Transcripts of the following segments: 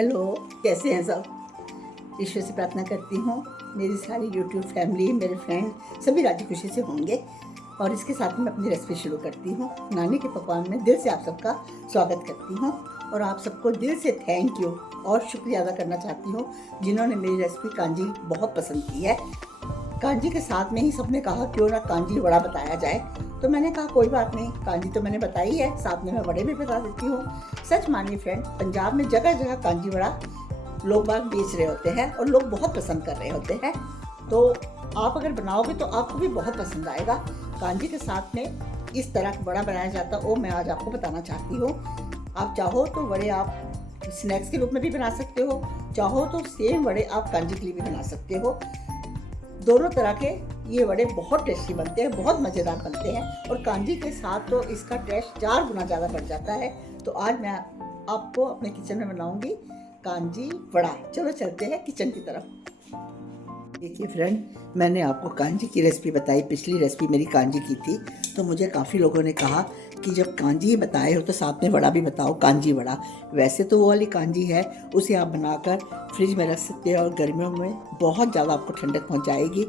Hello, कैसे हैं सब। ईश्वर से प्रार्थना करती हूँ मेरी सारी यूट्यूब फैमिली, मेरे फ्रेंड सभी राजी खुशी से होंगे। और इसके साथ में अपनी रेसिपी शुरू करती हूँ। नानी के पकवान में दिल से आप सबका स्वागत करती हूँ और आप सबको दिल से थैंक यू और शुक्रिया अदा करना चाहती हूँ जिन्होंने मेरी रेसिपी कांजी बहुत पसंद की है। कांजी के साथ में ही सबने कहा क्यों ना कांजी वड़ा बताया जाए, तो मैंने कहा कोई बात नहीं, कांजी तो मैंने बताई है, साथ में मैं वड़े भी बता देती हूँ। सच मानिए फ्रेंड, पंजाब में जगह जगह कांजी वड़ा लोग बाग बेच रहे होते हैं और लोग बहुत पसंद कर रहे होते हैं। तो आप अगर बनाओगे तो आपको भी बहुत पसंद आएगा। कांजी के साथ में इस तरह का वड़ा बनाया जाता है वो मैं आज आपको बताना चाहती हूँ। आप चाहो तो वड़े आप स्नैक्स के रूप में भी बना सकते हो, चाहो तो सेम वड़े आप कांजी के लिए भी बना सकते हो। दोनों तरह के ये वड़े बहुत टेस्टी बनते हैं, बहुत मज़ेदार बनते हैं और कांजी के साथ तो इसका टेस्ट 4 गुना ज़्यादा बढ़ जाता है। तो आज मैं आपको अपने किचन में बनाऊंगी कांजी वड़ा। चलो चलते हैं किचन की तरफ। देखिए फ्रेंड, मैंने आपको कांजी की रेसिपी बताई, पिछली रेसिपी मेरी कांजी की थी। तो मुझे काफ़ी लोगों ने कहा कि जब कांजी बताए हो तो साथ में वड़ा भी बताओ, कांजी वड़ा। वैसे तो वो वाली कांजी है, उसे आप बनाकर फ्रिज में रख सकते हैं और गर्मियों में बहुत ज़्यादा आपको ठंडक पहुंचाएगी।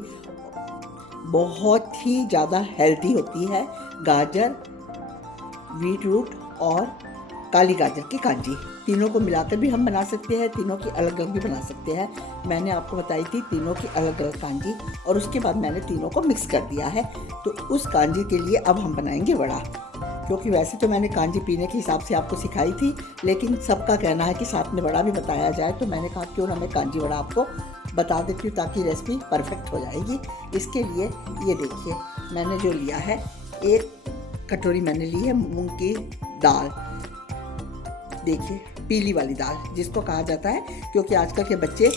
बहुत ही ज़्यादा हेल्दी होती है। गाजर, बीट रूट और काली गाजर की कांजी, तीनों को मिलाकर भी हम बना सकते हैं, तीनों की अलग अलग भी बना सकते हैं। मैंने आपको बताई थी तीनों की अलग अलग कांजी और उसके बाद मैंने तीनों को मिक्स कर दिया है। तो उस कांजी के लिए अब हम बनाएंगे वड़ा। क्योंकि वैसे तो मैंने कांजी पीने के हिसाब से आपको सिखाई थी, लेकिन सबका कहना है कि साथ में वड़ा भी बताया जाए, तो मैंने कहा क्यों ना मैं कांजी वड़ा आपको बता देती हूँ ताकि रेसिपी परफेक्ट हो जाएगी। इसके लिए ये देखिए, मैंने जो लिया है, 1 कटोरी मैंने ली है मूंग की दाल। देखिए, पीली वाली दाल जिसको कहा जाता है, क्योंकि आजकल के बच्चे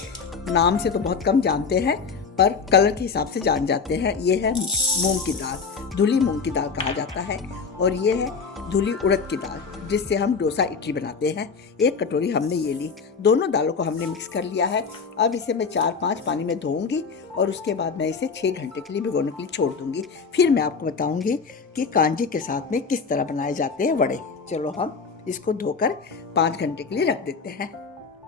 नाम से तो बहुत कम जानते हैं पर कलर के हिसाब से जान जाते हैं। ये है मूंग की दाल, धुली मूंग की दाल कहा जाता है। और ये है धुली उड़द की दाल जिससे हम डोसा इडली बनाते हैं। 1 कटोरी हमने ये ली। दोनों दालों को हमने मिक्स कर लिया है। अब इसे मैं 4-5 पानी में धोऊंगी और उसके बाद मैं इसे 6 घंटे के लिए भिगोने के लिए छोड़ दूंगी। फिर मैं आपको बताऊंगी कि कांजी के साथ में किस तरह बनाए जाते हैं वड़े। चलो हम इसको धोकर 5 घंटे के लिए रख देते हैं।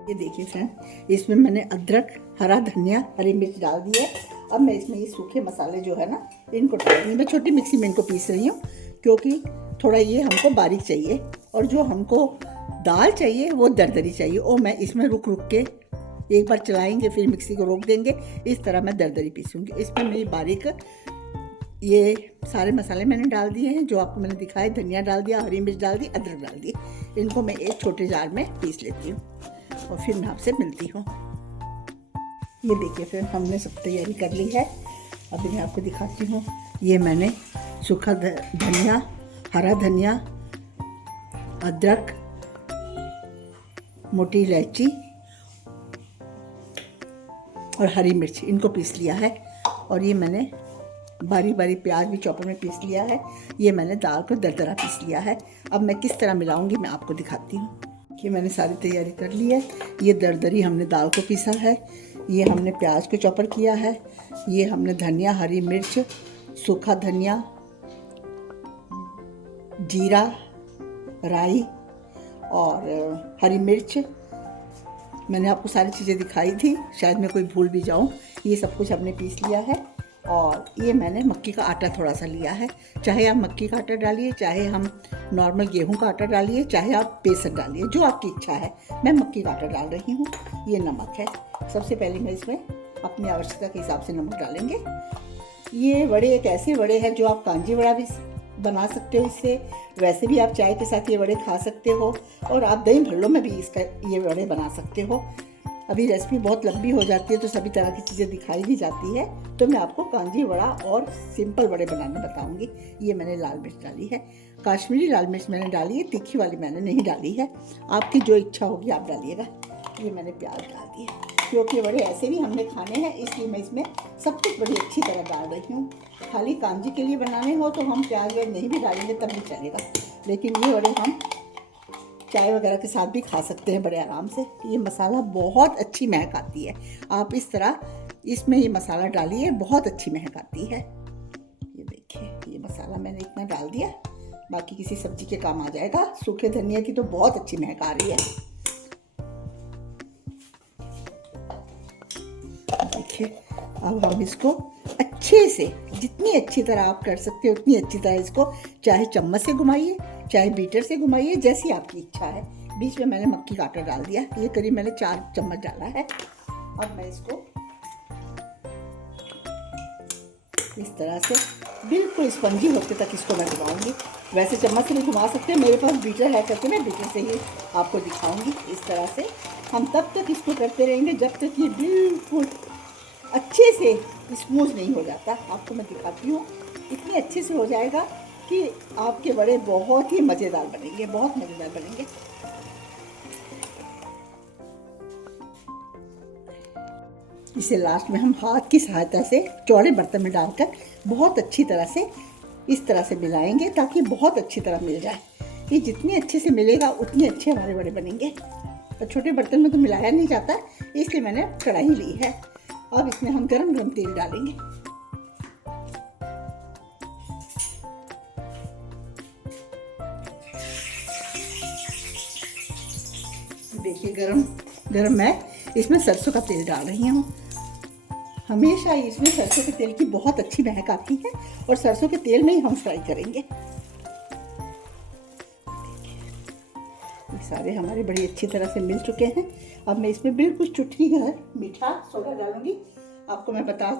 ये देखिए फ्रेंड, इसमें मैंने अदरक, हरा धनिया, हरी मिर्च डाल दी है। अब मैं इसमें ये सूखे मसाले जो है ना, इनको डाल दूँगी। मैं छोटी मिक्सी में इनको पीस रही हूँ क्योंकि थोड़ा ये हमको बारीक चाहिए और जो हमको दाल चाहिए वो दरदरी चाहिए। और मैं इसमें रुक रुक के एक बार चलाएंगे फिर मिक्सी को रोक देंगे, इस तरह मैं दरदरी पीसूँगी। इसमें मेरी बारीक ये सारे मसाले मैंने डाल दिए हैं जो आपको मैंने दिखाए। धनिया डाल दिया, हरी मिर्च डाल दी, अदरक डाल दी। इनको मैं एक छोटे जार में पीस लेती हूँ और फिर मैं आपसे मिलती हूँ। ये देखिए फ्रेंड, हमने सब तैयारी कर ली है। अभी मैं आपको दिखाती हूँ। ये मैंने सूखा धनिया, हरा धनिया, अदरक, मोटी इलायची और हरी मिर्च इनको पीस लिया है। और ये मैंने बारी बारी प्याज भी चॉपर में पीस लिया है। ये मैंने दाल को दरदरा पीस लिया है। अब मैं किस तरह मिलाऊंगी मैं आपको दिखाती हूँ कि मैंने सारी तैयारी कर ली है। ये दरदरी हमने दाल को पीसा है, ये हमने प्याज को चॉपर किया है, ये हमने धनिया, हरी मिर्च, सूखा धनिया, जीरा, राई और हरी मिर्च, मैंने आपको सारी चीज़ें दिखाई थी, शायद मैं कोई भूल भी जाऊँ। ये सब कुछ हमने पीस लिया है। और ये मैंने मक्की का आटा थोड़ा सा लिया है। चाहे आप मक्की का आटा डालिए, चाहे हम नॉर्मल गेहूं का आटा डालिए, चाहे आप बेसन डालिए, जो आपकी इच्छा है। मैं मक्की का आटा डाल रही हूँ। ये नमक है। सबसे पहले मैं इसमें अपनी आवश्यकता के हिसाब से नमक डालेंगे। ये वड़े एक ऐसे वड़े हैं जो आप कांजी वड़ा भी बना सकते हो इससे। वैसे भी आप चाय के साथ ये वड़े खा सकते हो और आप दही भल्लों में भी इसका ये वड़े बना सकते हो। अभी रेसिपी बहुत लंबी हो जाती है तो सभी तरह की चीज़ें दिखाई भी जाती है, तो मैं आपको कांजी वड़ा और सिंपल वड़े बनाने बताऊंगी। ये मैंने लाल मिर्च डाली है, काश्मीरी लाल मिर्च मैंने डाली है, तीखी वाली मैंने नहीं डाली है। आपकी जो इच्छा होगी आप डालिएगा। ये मैंने प्याज डाल दिए, क्योंकि वड़े ऐसे भी हमने खाने हैं, इसलिए मैं इसमें सब कुछ बड़ी अच्छी तरह डाल रही हूँ। खाली कांजी के लिए बनाने हो तो हम प्याज व्याज नहीं भी डालेंगे तब भी चलेगा, लेकिन ये वड़े हम चाय वगैरह के साथ भी खा सकते हैं बड़े आराम से। ये मसाला बहुत अच्छी महक आती है। आप इस तरह इसमें ये मसाला डालिए, बहुत अच्छी महक आती है। ये देखिए, ये मसाला मैंने इतना डाल दिया, बाकी किसी सब्जी के काम आ जाएगा। सूखे धनिया की तो बहुत अच्छी महक आ रही है। देखिए, अब हम इसको अच्छे से, जितनी अच्छी तरह आप कर सकते हो उतनी अच्छी तरह इसको, चाहे चम्मच से घुमाइए, चाहे बीटर से घुमाइए, जैसी आपकी इच्छा है। बीच में मैंने मक्की का आटा डाल दिया, ये करीब मैंने 4 चम्मच डाला है। अब मैं इसको इस तरह से बिल्कुल स्पंजी होते तक इसको मैं घुमाऊँगी। वैसे चम्मच से भी घुमा सकते हैं, मेरे पास बीटर है करके मैं बीटर से ही आपको दिखाऊंगी। इस तरह से हम तब तक इसको करते रहेंगे जब तक ये बिल्कुल अच्छे से स्मूथ नहीं हो जाता। आपको मैं दिखाती हूँ, इतनी अच्छे से हो जाएगा कि आपके बड़े बहुत ही मज़ेदार बनेंगे, बहुत मज़ेदार बनेंगे। इसे लास्ट में हम हाथ की सहायता से चौड़े बर्तन में डालकर बहुत अच्छी तरह से इस तरह से मिलाएंगे ताकि बहुत अच्छी तरह मिल जाए। ये जितनी अच्छे से मिलेगा उतनी अच्छे हमारे बड़े बनेंगे। तो छोटे बर्तन में तो मिलाया नहीं जाता, इसलिए मैंने कढ़ाई ली है। अब इसमें हम गरम गरम तेल डालेंगे। देखिए, गरम गरम मैं इसमें सरसों का तेल डाल रही हूँ। हमेशा इसमें सरसों के तेल की बहुत अच्छी महक आती है और सरसों के तेल में ही हम फ्राई करेंगे। ये सारे हमारे बड़ी अच्छी तरह से मिल चुके हैं। अब मैं इसमें बिल्कुल चुटकी भर मीठा सोडा डालूंगी। आपको मैं बता,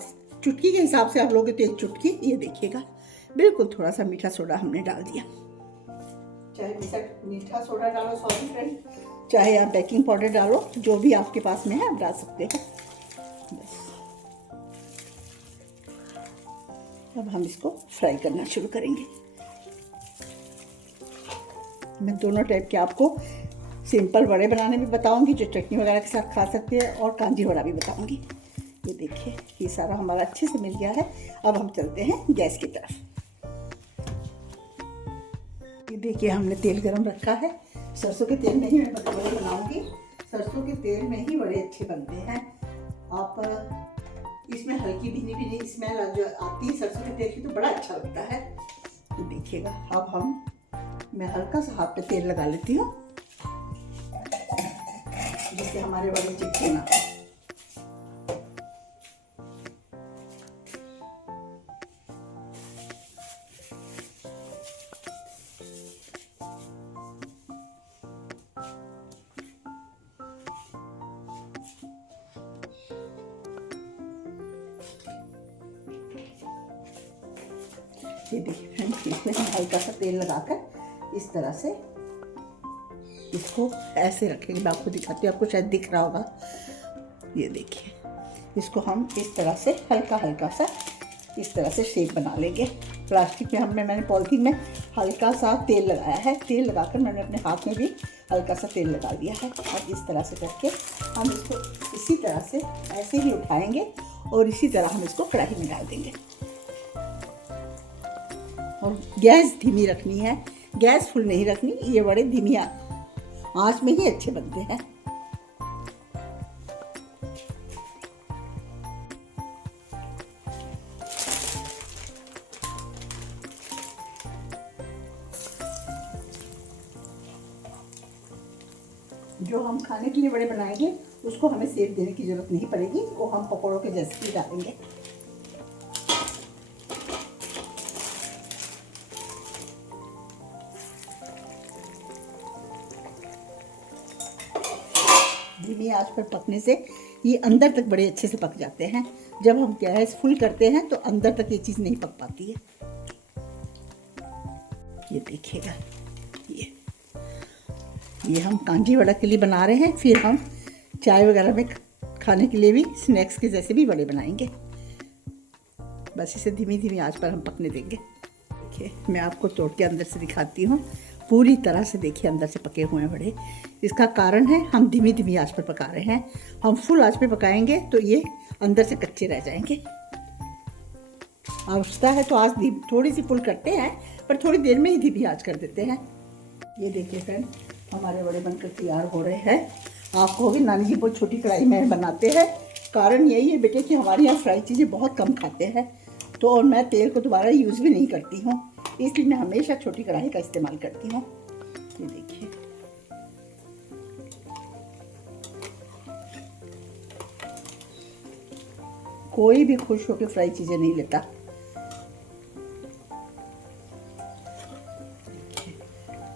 चुटकी के हिसाब से आप लोगे तो 1 चुटकी, ये देखिएगा बिल्कुल थोड़ा सा मीठा सोडा हमने डाल दिया। चाहे मीठा सोडा डालो, सॉरी फ्रेंड, चाहे आप बेकिंग पाउडर डालो, जो भी आपके पास में है आप डाल सकते हो। बस अब हम इसको फ्राई करना शुरू करेंगे। मैं दोनों टाइप के आपको सिंपल वड़े बनाने भी बताऊंगी, जो चटनी वगैरह के साथ खा सकते हैं, और कांजी वड़ा भी बताऊंगी। ये देखिए, ये सारा हमारा अच्छे से मिल गया है। अब हम चलते हैं गैस की तरफ। ये देखिए, हमने तेल गरम रखा है। सरसों के तेल में ही मैं वड़े बनाऊंगी। सरसों के तेल में ही बड़े अच्छे बनते हैं। आप इसमें हल्की भीनी भीनी स्मेल जो आती है सरसों के तेल की, तो बड़ा अच्छा लगता है। ये देखिएगा, अब मैं हल्का सा हाथ पे तेल लगा लेती हूँ जिससे हमारे बड़े चिपके ना। ये देखिए फ्रेंड्स, इसमें हम हल्का सा तेल लगाकर इस तरह से इसको ऐसे रखेंगे। मैं आपको दिखाती हूँ, आपको शायद दिख रहा होगा। ये देखिए, इसको हम इस तरह से हल्का हल्का सा इस तरह से शेप बना लेंगे। प्लास्टिक में मैंने पॉलिथीन में हल्का सा तेल लगाया है। तेल लगाकर मैंने अपने हाथ में भी हल्का सा तेल लगा दिया है। और इस तरह से करके हम इसको इसी तरह से ऐसे ही उठाएंगे और इसी तरह हम इसको कढ़ाई में डाल देंगे। और गैस धीमी रखनी है, गैस फुल नहीं रखनी। ये बड़े धीमी आंच में ही अच्छे बनते हैं। जो हम खाने के लिए बड़े बनाएंगे उसको हमें सेक देने की जरूरत नहीं पड़ेगी, वो हम पकौड़ों के जैसे ही डालेंगे। धीमी आंच पर पकने से ये अंदर तक बड़े अच्छे से पक जाते हैं। जब हम गैस फुल करते हैं तो अंदर तक ये चीज़ नहीं पक पाती है। ये देखिएगा, ये हम कांजी वड़ा के लिए बना रहे हैं। फिर हम चाय वगैरह में खाने के लिए भी, स्नैक्स के जैसे भी बड़े बनाएंगे। बस इसे धीमी धीमी आंच पर हम पकने देंगे। देखिए, मैं आपको तोड़ के अंदर से दिखाती हूँ। पूरी तरह से देखिए अंदर से पके हुए हैं बड़े। इसका कारण है हम धीमी धीमी आंच पर पका रहे हैं। हम फुल आंच पर पकाएंगे तो ये अंदर से कच्चे रह जाएंगे। आवश्यकता है तो आंच थोड़ी सी फुल करते हैं, पर थोड़ी देर में ही धीमी आंच कर देते हैं। ये देखिए फ्रेंड, हमारे बड़े बनकर तैयार हो रहे हैं। आप कहोगे नानी जी बहुत छोटी कढ़ाई में बनाते हैं। कारण यही है बेटे कि हमारे यहाँ फ्राई चीज़ें बहुत कम खाते हैं, तो और मैं तेल को दोबारा यूज़ भी नहीं करती हूँ, इसलिए मैं हमेशा छोटी कढ़ाई का इस्तेमाल करती हूँ। ये देखिए, कोई भी खुश होकर फ्राई चीज़ें नहीं लेता।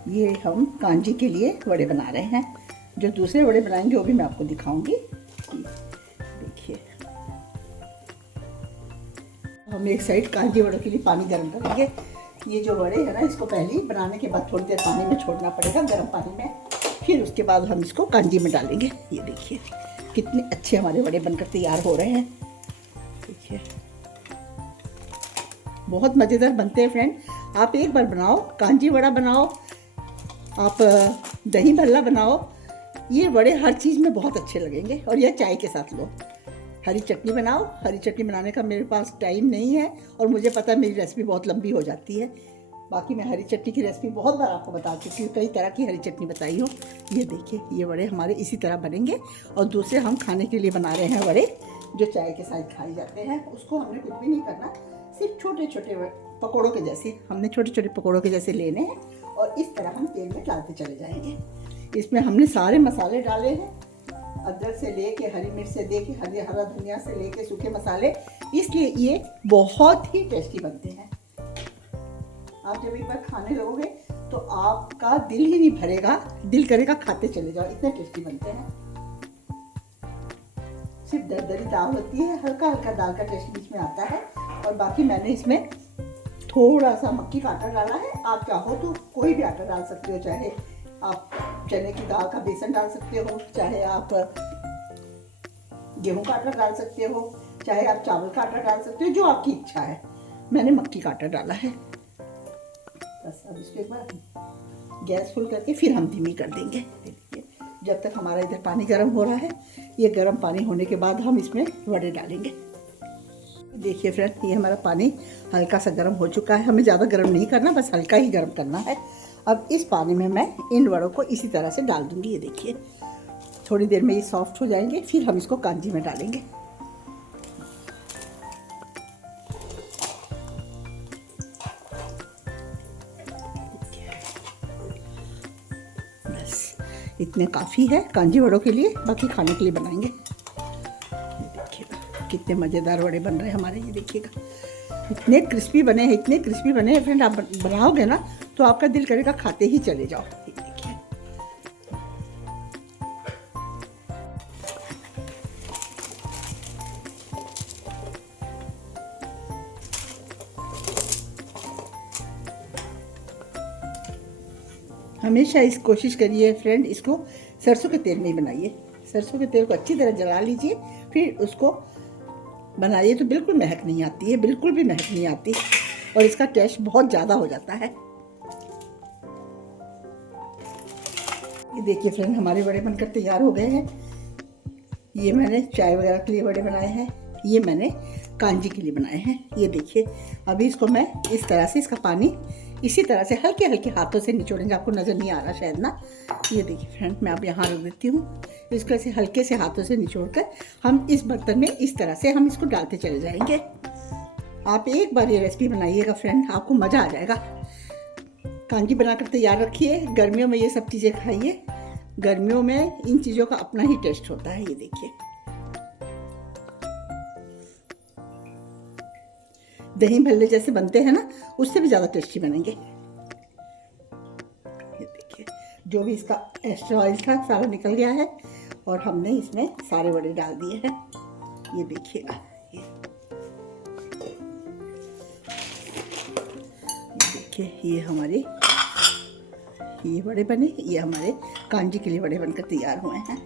ये हम कांजी के लिए वड़े बना रहे हैं। जो दूसरे वड़े बनाएंगे वो भी मैं आपको दिखाऊंगी। देखिए, हम एक साइड कांजी वड़ों के लिए पानी गर्म करेंगे। ये जो वड़े हैं ना, इसको पहले ही बनाने के बाद थोड़ी देर पानी में छोड़ना पड़ेगा, गर्म पानी में। फिर उसके बाद हम इसको कांजी में डालेंगे। ये देखिए कितने अच्छे हमारे वड़े बनकर तैयार हो रहे हैं। देखिए बहुत मज़ेदार बनते हैं फ्रेंड। आप एक बार बनाओ, कांजी वड़ा बनाओ, आप दही भल्ला बनाओ, ये वड़े हर चीज़ में बहुत अच्छे लगेंगे। और यह चाय के साथ लो। हरी चटनी बनाओ। हरी चटनी बनाने का मेरे पास टाइम नहीं है और मुझे पता है मेरी रेसिपी बहुत लंबी हो जाती है। बाकी मैं हरी चटनी की रेसिपी बहुत बार आपको बता चुकी हूँ, कई तरह की हरी चटनी बताई हूँ। ये देखिए, ये वड़े हमारे इसी तरह बनेंगे। और दूसरे हम खाने के लिए बना रहे हैं वड़े, जो चाय के साथ खाए जाते हैं। उसको हमने कुछ भी नहीं करना, सिर्फ छोटे छोटे पकौड़ों के जैसे, हमने छोटे छोटे पकौड़ों के जैसे लेने हैं और इस तरह हम तेल में डालते चले जाएंगे। इसमें हमने सारे मसाले डाले हैं, अदरक से लेके हरी मिर्च से लेके हरा धनिया से लेके सूखे मसाले, इसलिए ये बहुत ही टेस्टी बनते हैं। आप जब एक बार खाने लगोगे तो आपका दिल ही नहीं भरेगा, दिल करेगा खाते चले जाओ, इतने टेस्टी बनते हैं। सिर्फ दरदरी दाल होती है, हल्का हल्का दाल का टेस्ट बीच में आता है। और बाकी मैंने इसमें थोड़ा सा मक्की का आटा डाला है। आप चाहो तो कोई भी आटा डाल सकते हो, चाहे आप चने की दाल का बेसन डाल सकते हो, चाहे आप गेहूं का आटा डाल सकते हो, चाहे आप चावल का आटा डाल सकते हो, जो आपकी इच्छा है। मैंने मक्की का आटा डाला है। बस अब इसको एक बार गैस फुल करके फिर हम धीमी कर देंगे। देखिए, जब तक हमारा इधर पानी गर्म हो रहा है, ये गर्म पानी होने के बाद हम इसमें वड़े डालेंगे। देखिए फ्रेंड, ये हमारा पानी हल्का सा गर्म हो चुका है। हमें ज़्यादा गर्म नहीं करना, बस हल्का ही गर्म करना है। अब इस पानी में मैं इन वड़ों को इसी तरह से डाल दूंगी। ये देखिए, थोड़ी देर में ये सॉफ्ट हो जाएंगे, फिर हम इसको कांजी में डालेंगे। बस इतने काफ़ी है कांजी वड़ों के लिए, बाकी खाने के लिए बनाएंगे। कितने मज़ेदार वड़े बन रहे हैं हमारे। ये देखिएगा, इतने क्रिस्पी बने हैं, इतने क्रिस्पी बने हैं फ्रेंड। आप बनाओगे ना तो आपका दिल करेगा खाते ही चले जाओ। ये देखिए, हमेशा इस कोशिश करिए फ्रेंड, इसको सरसों के तेल में ही बनाइए। सरसों के तेल को अच्छी तरह जला लीजिए, फिर उसको बनाइए तो बिल्कुल महक नहीं आती है, बिल्कुल भी महक नहीं आती और इसका टेस्ट बहुत ज़्यादा हो जाता है। ये देखिए फ्रेंड, हमारे वड़े बनकर तैयार हो गए हैं। ये मैंने चाय वगैरह के लिए वड़े बनाए हैं, ये मैंने कांजी के लिए बनाए हैं। ये देखिए, अभी इसको मैं इस तरह से, इसका पानी इसी तरह से हल्के हल्के हाथों से निचोड़ेंगे। आपको नज़र नहीं आ रहा शायद ना। ये देखिए फ्रेंड, मैं अब यहाँ रख देती हूँ। इसको ऐसे हल्के से हाथों से निचोड़कर हम इस बर्तन में इस तरह से हम इसको डालते चले जाएंगे। आप एक बार ये रेसिपी बनाइएगा फ्रेंड, आपको मज़ा आ जाएगा। कांजी बनाकर तैयार रखिए, गर्मियों में ये सब चीज़ें खाइए। गर्मियों में इन चीज़ों का अपना ही टेस्ट होता है। ये देखिए, दही भल्ले जैसे बनते हैं ना, उससे भी ज़्यादा टेस्टी बनेंगे। ये देखिए, जो भी इसका एक्स्ट्रा ऑयल था सारा निकल गया है और हमने इसमें सारे वड़े डाल दिए हैं। ये देखिएगा, ये देखिए, ये हमारे ये वड़े बने, ये हमारे कांजी के लिए वड़े बनकर तैयार हुए हैं।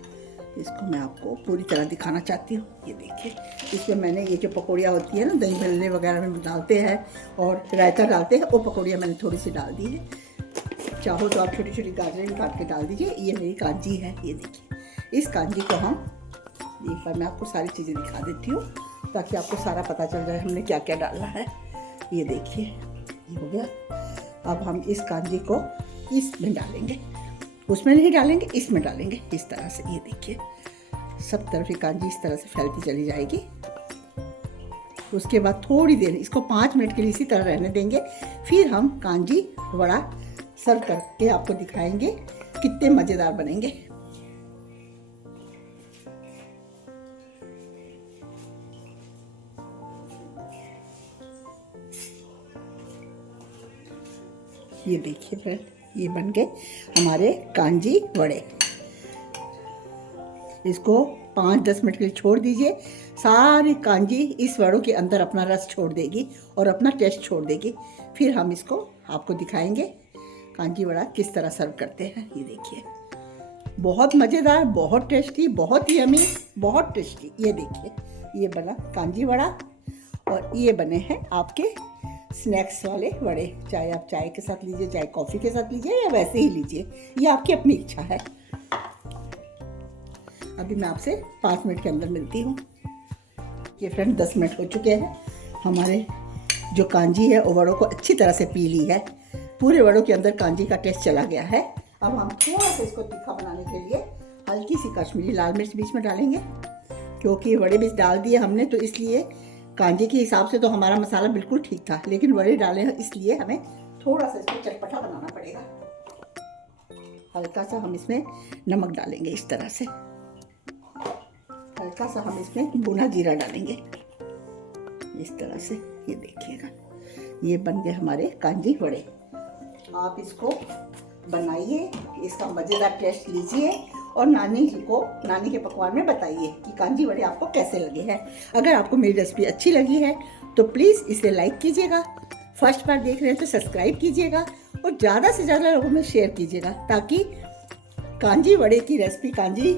इसको मैं आपको पूरी तरह दिखाना चाहती हूँ। ये देखिए, इसमें मैंने ये जो पकौड़ियाँ होती है ना, दही भल्ले वगैरह में डालते हैं और रायता डालते हैं, वो पकौड़ियाँ मैंने थोड़ी सी डाल दी है। चाहो तो आप छोटी छोटी गाजरें भी काट के डाल दीजिए। ये मेरी कांजी है। ये देखिए, इस कांजी को हम एक बार मैं आपको सारी चीज़ें दिखा देती हूँ ताकि आपको सारा पता चल जाए हमने क्या क्या डाला है। ये देखिए, ये हो गया। अब हम इस कांजी को इसमें डालेंगे, उसमें नहीं डालेंगे, इसमें डालेंगे इस तरह से। ये देखिए, सब तरफ ये कांजी इस तरह से फैलती चली जाएगी। उसके बाद थोड़ी देर इसको 5 मिनट के लिए इसी तरह रहने देंगे, फिर हम कांजी वड़ा सर्व करके आपको दिखाएंगे कितने मज़ेदार बनेंगे। ये देखिए फ्रेंड, ये बन गए हमारे कांजी वड़े। इसको 5-10 मिनट के लिए छोड़ दीजिए। सारी कांजी इस वड़ों के अंदर अपना रस छोड़ देगी और अपना टेस्ट छोड़ देगी। फिर हम इसको आपको दिखाएंगे कांजी वड़ा किस तरह सर्व करते हैं। ये देखिए, बहुत मज़ेदार, बहुत टेस्टी, बहुत यमी, बहुत टेस्टी। ये देखिए, ये बना कांजी वड़ा और ये बने हैं आपके स्नैक्स वाले वड़े। चाहे आप चाय के साथ लीजिए, चाहे कॉफ़ी के साथ लीजिए, या वैसे ही लीजिए, ये आपकी अपनी इच्छा है। अभी मैं आपसे 5 मिनट के अंदर मिलती हूँ। ये फ्रेंड 10 मिनट हो चुके हैं। हमारे जो कांजी है वो वड़ों को अच्छी तरह से पी ली है। पूरे वड़ों के अंदर कांजी का टेस्ट चला गया है। अब हम थोड़ा सा इसको तीखा बनाने के लिए हल्की सी कश्मीरी लाल मिर्च बीच में डालेंगे, क्योंकि वड़े बीच डाल दिए हमने, तो इसलिए कांजी के हिसाब से तो हमारा मसाला बिल्कुल ठीक था, लेकिन वड़े डाले हैं इसलिए हमें थोड़ा सा इसको चटपटा बनाना पड़ेगा। हल्का सा हम इसमें नमक डालेंगे, इस तरह से हल्का सा हम इसमें भुना जीरा डालेंगे, इस तरह से। ये देखिएगा, ये बन गए हमारे कांजी वड़े। आप इसको बनाइए, इसका मज़ेदार टेस्ट लीजिए और नानी के पकवान में बताइए कि कांजी वड़े आपको कैसे लगे हैं। अगर आपको मेरी रेसिपी अच्छी लगी है तो प्लीज़ इसे लाइक कीजिएगा, फर्स्ट बार देख रहे हैं तो सब्सक्राइब कीजिएगा और ज़्यादा से ज़्यादा लोगों में शेयर कीजिएगा, ताकि कांजी वड़े की रेसिपी, कांजी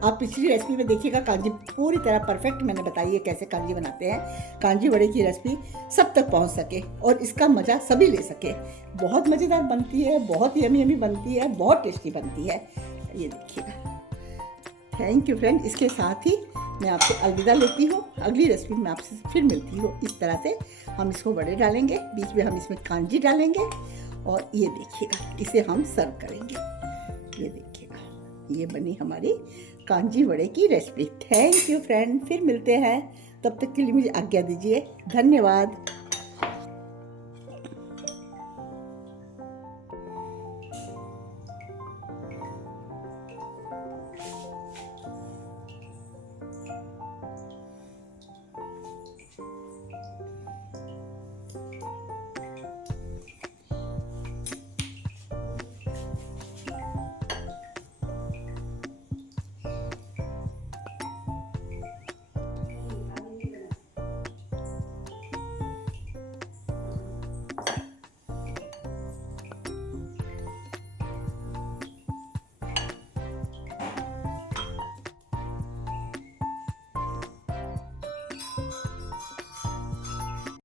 आप पिछली रेसिपी में देखिएगा, कांजी पूरी तरह परफेक्ट मैंने बताई है कैसे कांजी बनाते हैं। कांजी वड़े की रेसिपी सब तक पहुंच सके और इसका मज़ा सभी ले सके। बहुत मज़ेदार बनती है, बहुत यमी बनती है, बहुत टेस्टी बनती है। ये देखिएगा। Thank you friend. इसके साथ ही मैं आपसे अलविदा लेती हूँ। अगली रेसिपी में आपसे फिर मिलती हूँ। इस तरह से हम इसको वड़े डालेंगे, बीच में हम इसमें कांजी डालेंगे और ये देखिएगा, इसे हम सर्व करेंगे। ये देखिएगा, ये बनी हमारी कांजी वड़े की रेसिपी। थैंक यू फ्रेंड, फिर मिलते हैं। तब तक के लिए मुझे आज्ञा दीजिए। धन्यवाद।